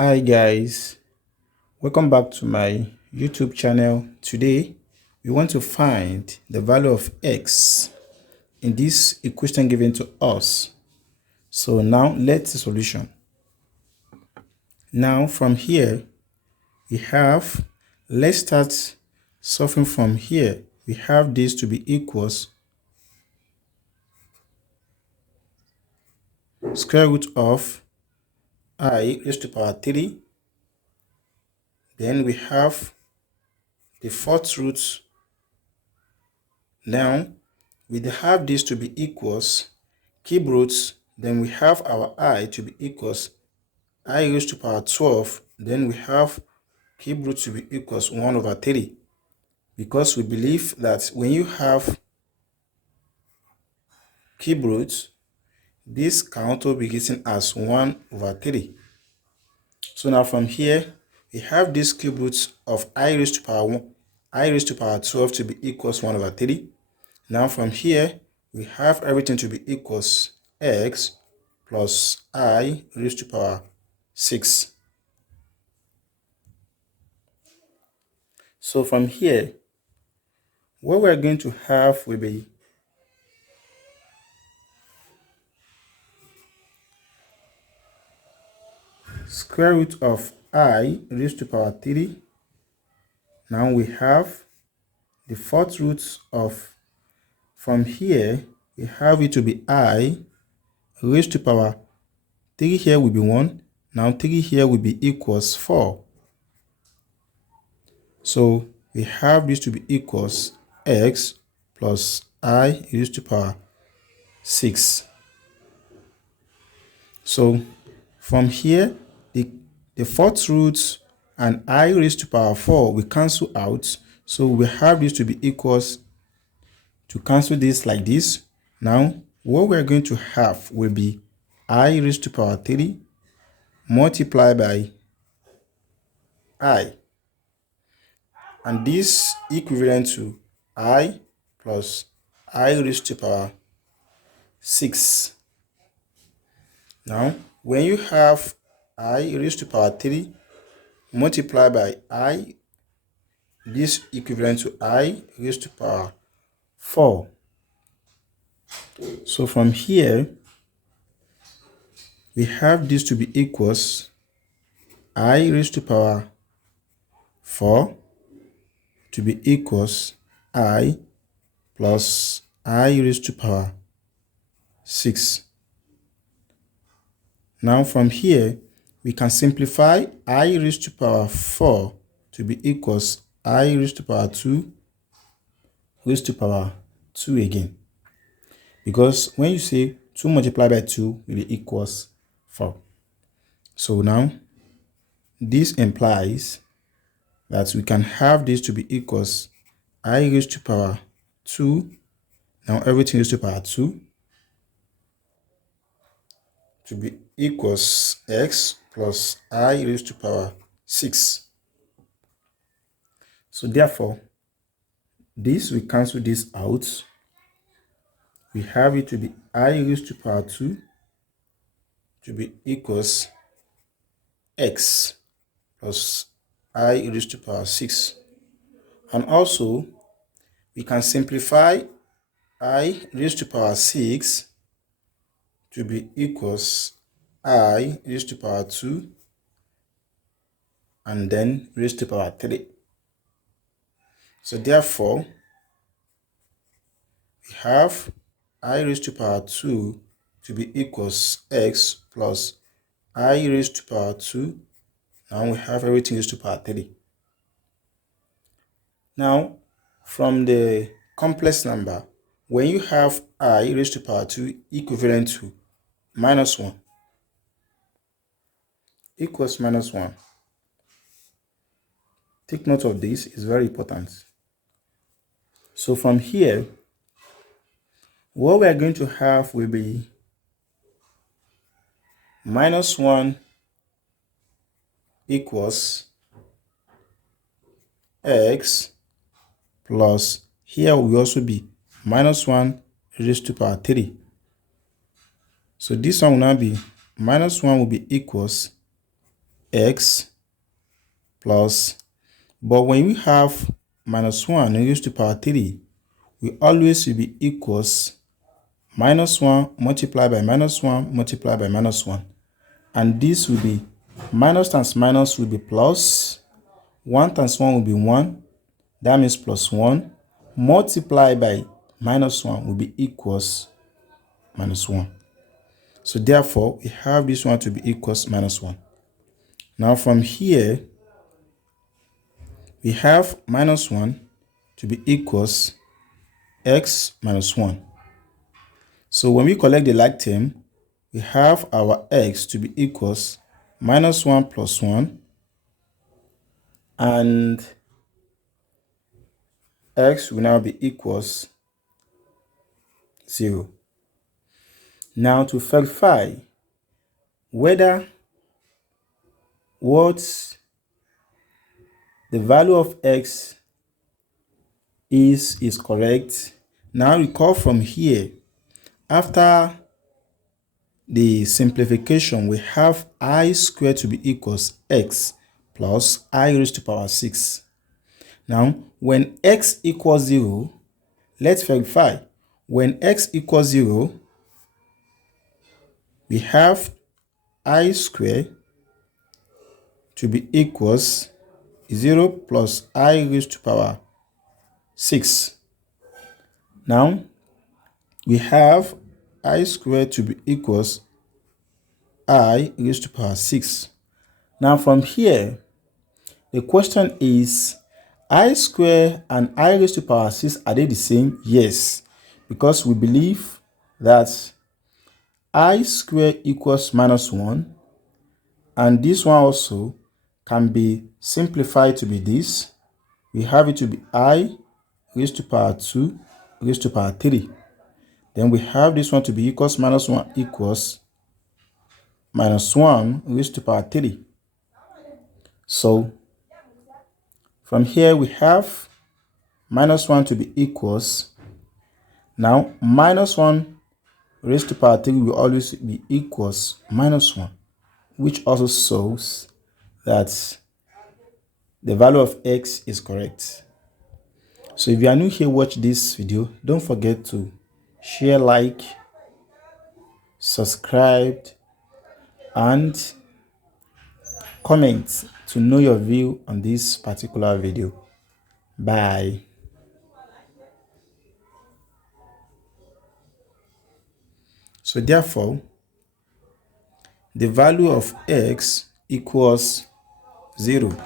Hi guys, welcome back to my YouTube channel. Today we want to find the value of x in this equation given to us. So now let's see solution. Now from here we have, let's start solving from here. We have this to be equals square root of I raised to power 3. Then we have the fourth root. Now we have this to be equals cube roots. Then we have our I to be equals I raised to power 12. Then we have cube root to be equals 1 over 3. Because we believe that when you have cube roots, this can also be written as 1 over 3. So now from here, we have this cube root of I raised to power 1, I raised to power 12 to be equals 1 over 3. Now from here, we have everything to be equals x plus I raised to power 6. So from here, what we're going to have will be square root of I raised to power 3. Now we have the fourth root of, from here, we have it to be I raised to power 3 here will be 1. Now 3 here will be equals 4. So we have this to be equals x plus I raised to power 6. So from here, the fourth root and I raised to power 4 will cancel out. So we have this to be equals, to cancel this like this. Now what we're going to have will be I raised to power 3 multiplied by I. And this equivalent to I plus I raised to power 6. Now, when you have I raised to power 3 multiplied by I, this equivalent to I raised to power 4. So from here, we have this to be equals I raised to power 4 to be equals I plus I raised to power 6. Now from here, we can simplify I raised to power 4 to be equals I raised to power 2 raised to power 2 again. Because when you say 2 multiplied by 2 will be equals 4. So now, this implies that we can have this to be equals I raised to power 2. Now everything raised to power 2 to be equals x plus I raised to power 6. So therefore, this we cancel this out. We have it to be I raised to power 2 to be equals x plus I raised to power 6. And also, we can simplify I raised to power 6 to be equals I raised to power 2 and then raised to power 3. So therefore, we have I raised to power 2 to be equals x plus I raised to power 2. Now we have everything raised to power 3. Now, from the complex number, when you have I raised to power 2 equivalent to minus 1 equals minus 1. Take note of this, it's very important. So from here, what we are going to have will be minus 1 equals x plus, here will also be minus 1 raised to power 3. So this one will now be minus 1 will be equals x plus, but when we have minus 1 raised to power 3, we always will be equals minus 1 multiplied by minus 1 multiplied by minus 1. And this will be minus times minus will be plus, 1 times 1 will be 1, that means plus 1, multiplied by minus 1 will be equals minus 1. So therefore, we have this one to be equals minus 1. Now from here, we have minus 1 to be equals x minus 1. So when we collect the like term, we have our x to be equals minus 1 plus 1, and x will now be equals 0. Now to verify whether what the value of x is correct, now recall from here, after the simplification, we have I squared to be equals x plus I raised to power 6. Now, when x equals 0, let's verify. When x equals 0, we have I squared to be equals 0 plus I raised to power 6. Now, we have I squared to be equals I raised to power 6. Now, from here, the question is, I square and I raised to power 6, are they the same? Yes, because we believe that I square equals minus 1, and this one also can be simplified to be this. We have it to be I raised to power 2 raised to power 3. Then we have this one to be equals minus 1 equals minus 1 raised to power 3. So from here we have minus 1 to be equals, now minus 1 raised to power 3 will always be equals minus 1, which also shows that the value of x is correct. So if you are new here, watch this video, don't forget to share, like, subscribe, and comment to know your view on this particular video. Bye. So therefore, the value of x equals 0.